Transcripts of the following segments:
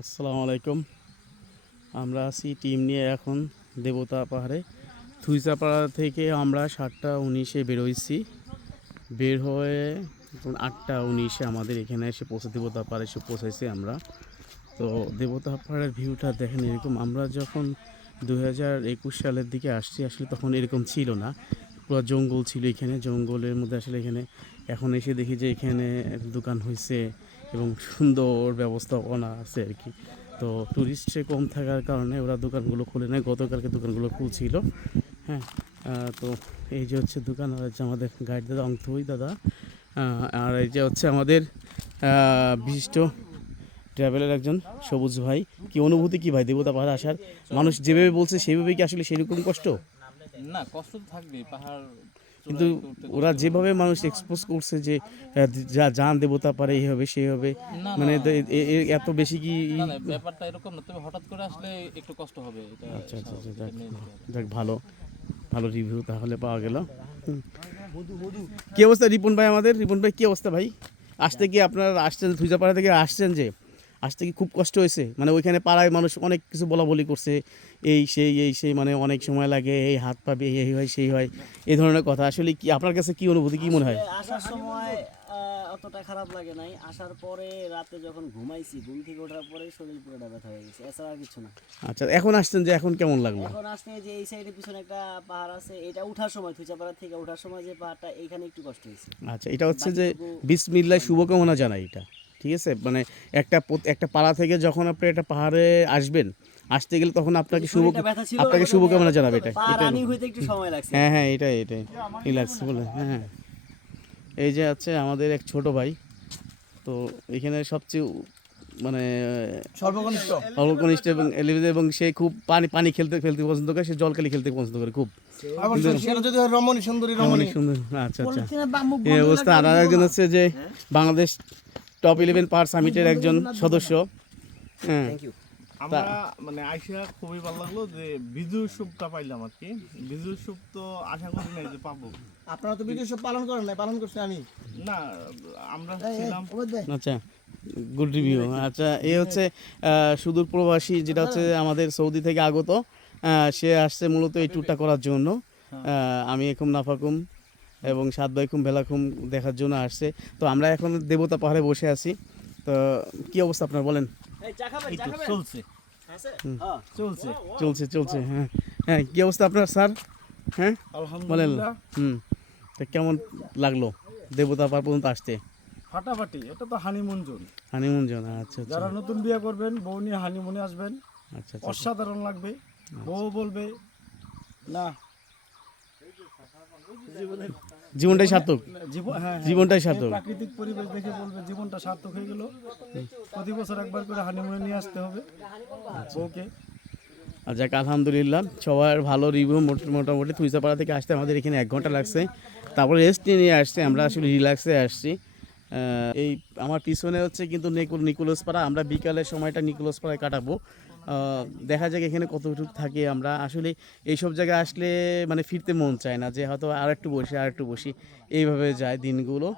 আসসালামু আলাইকুম। আমরা আছি টিম নিয়ে এখন দেবতা পাহাড়ে। থুইচাপাড়া থেকে আমরা 7টা 19-এ বেরোইছি। বের হয়ে 8টা 19-এ আমাদের এখানে এসে পৌঁছে দেবতা পাহাড়ে এসে পৌঁছাইছি আমরা। তো দেবতা পাহাড়ের ভিউটা দেখেন এরকম। আমরা যখন 2021 সালের দিকে আসছি আসলে তখন এরকম ছিল না, পুরো জঙ্গল ছিল এখানে। জঙ্গলের মধ্যে আসলে এখানে এখন এসে দেখি যে এখানে দোকান হয়েছে এবং সুন্দর ব্যবস্থাপনা আছে আর কি। তো টুরিস্টে কম থাকার কারণে ওরা দোকানগুলো খুলে নেয়, গতকালকে দোকানগুলো খুলছিল। হ্যাঁ, তো এই যে হচ্ছে দোকান, আর হচ্ছে আমাদের গাইড দাদা অংথই দাদা, আর এই যে হচ্ছে আমাদের বিশিষ্ট ট্রাভেলের একজন সবুজ ভাই। কি অনুভূতি কি ভাই দেবতা পাহাড় আসার? মানুষ যেভাবে বলছে সেইভাবে কি আসলে সেরকম কষ্ট? না, কষ্ট তো থাকবেই পাহাড় কিন্তু ওরা যেভাবে মানুষ এক্সপোজ করছে যে যা জান দেবতা পারে এই হবে সেই হবে, না মানে না এত বেশি কি? না না, ব্যাপারটা এরকম না, তবে হঠাৎ করে আসলে একটু কষ্ট হবে, এটা আচ্ছা আচ্ছা আচ্ছা, স্বাভাবিক, যাক এটা মেনে নিতে হবে। যাক, ভালো ভালো রিভিউ তাহলে পাওয়া গেল। কি অবস্থা রিপন ভাই? আমাদের রিপন ভাই কি অবস্থা ভাই? আসতে কি আপনারা আসছেন থুইজাপাড়া থেকে আসছেন, যে আসতে কি খুব কষ্ট হয়েছে? মানে ওইখানে পাড়ায় মানুষ অনেক কিছু বলা বলি করছে, এই সেই মানে অনেক সময় লাগে, এই হাত পা এই হয় সেই হয়, এই ধরনের কথা। আসলে কি আপনার কাছে কি অনুভূতি, কি মনে হয়? আসার সময় অতটা খারাপ লাগে নাই, আসার পরে রাতে যখন ঘুমাইছি, ঘুম থেকে ওঠার পরে শরীর পুরোটা ব্যথা হয়ে গেছে, এছাড়া আর কিছু না। আচ্ছা, এখন আসছেন যে এখন কেমন লাগলো? এখন আসতে যে এই সাইডে পিছনে একটা পাহাড় আছে, এটা উঠার সময় থুইচাপাড়া থেকে ওঠার সময় যে পাহাড়টা, এইখানে একটু কষ্ট হয়েছে। আচ্ছা, এটা হচ্ছে যে বিসমিল্লাহ শুভকামনা জানাই এটা, ঠিক আছে? মানে একটা পাড়া থেকে যখন আপনি একটা পাহাড়ে আসবেন, আসতে গেলে তখন আপনাকে শরীরটা ব্যথা ছিল, আপনাকে শুভকামনা জানাবে এটা। পা রানিং হইতে একটু সময় লাগছে। হ্যাঁ হ্যাঁ, এটাই রিল্যাক্স বলে। হ্যাঁ, এই যে আছে আমাদের এক ছোট ভাই। তো এখানে সবচেয়ে মানে সর্বকনিষ্ঠ এবং এলিভেটেড, এবং সে খুব পানি খেলতে পছন্দ করে, সে জলকালি খেলতে পছন্দ করে খুব। অনেক সুন্দর। আচ্ছা আচ্ছা, এই অবস্থা। আর একজন হচ্ছে যে বাংলাদেশ টপ 11 পাহাড় সামিটের একজন সদস্য। হ্যাঁ, আমরা মানে আইসা খুবই ভালো লাগলো যে বিজু উৎসবটা পাইলাম আর কি। বিজু উৎসব তো আশা করি নাই যে পাবো। আপনারা তো বিজু উৎসব পালন করেন নাই, পালন করছি আমি। না, আমরা ছিলাম। আচ্ছা, গুড রিভিউ। আচ্ছা, এ হচ্ছে সুদূর প্রবাসী, যেটা হচ্ছে আমাদের সৌদি থেকে আগত। সে আসছে মূলত এই ট্যুরটা করার জন্য। আমি একুম নাফাকুম এবং সাত বাইকুম ভেলাকুম দেখার জন্য আসছে। তো আমরা এখন দেবতা পাহাড়ে বসে আছি। তো কি অবস্থা আপনার বলেন? এই চা খাবেন, এই চা তো খাবেন? চলছে আছে? হ্যাঁ। চলছে চলছে। হ্যাঁ হ্যাঁ, কি অবস্থা আপনার স্যার? হ্যাঁ বলেন। আলহামদুলিল্লাহ। তো কেমন লাগলো দেবতা পাহাড় পর্যন্ত আসতে? ফাটাফাটি, এটা তো হানিমুন জোন। হানিমুন জন, আচ্ছা আচ্ছা যারা নতুন বিয়ে করবেন, বউ নিয়ে হানিমুনে আসবেন, আচ্ছা আচ্ছা। অসাধারণ লাগবে। বউ বলবে না, জীবনটাই সার্থক, হ্যাঁ, জীবনটাই সার্থক। প্রাকৃতিক পরিবেশ দেখে বলবে জীবনটা সার্থক হয়ে গেল। প্রতি বছর একবার করে হানিমুনে নিয়ে আসতে হবে বউকে। আর যাক, আলহামদুলিল্লাহ সবার ভালো রিভিউ। মোটামুটি থুইচাপাড়া থেকে আসতে আমাদের এখানে 1 ঘন্টা লাগছে, তারপর রেস্ট নিয়ে আসছে। আমরা আসলে রিল্যাক্সে আসছি। এই আমার পিছনে হচ্ছে কিন্তু নিকোলসপাড়া। আমরা বিকালের সময়টা নিকোলসপাড়ায় কাটাবো। দেখা যাক এখানে কতটুকু থাকি আমরা। আসলে এইসব জায়গায় আসলে মানে ফিরতে মন চায় না, যে হয়তো আর একটু বসি, এইভাবে যায় দিনগুলো।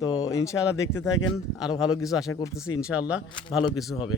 তো ইনশাআল্লাহ দেখতে থাকেন, আরও ভালো কিছু আশা করতেছি, ইনশাআল্লাহ ভালো কিছু হবে।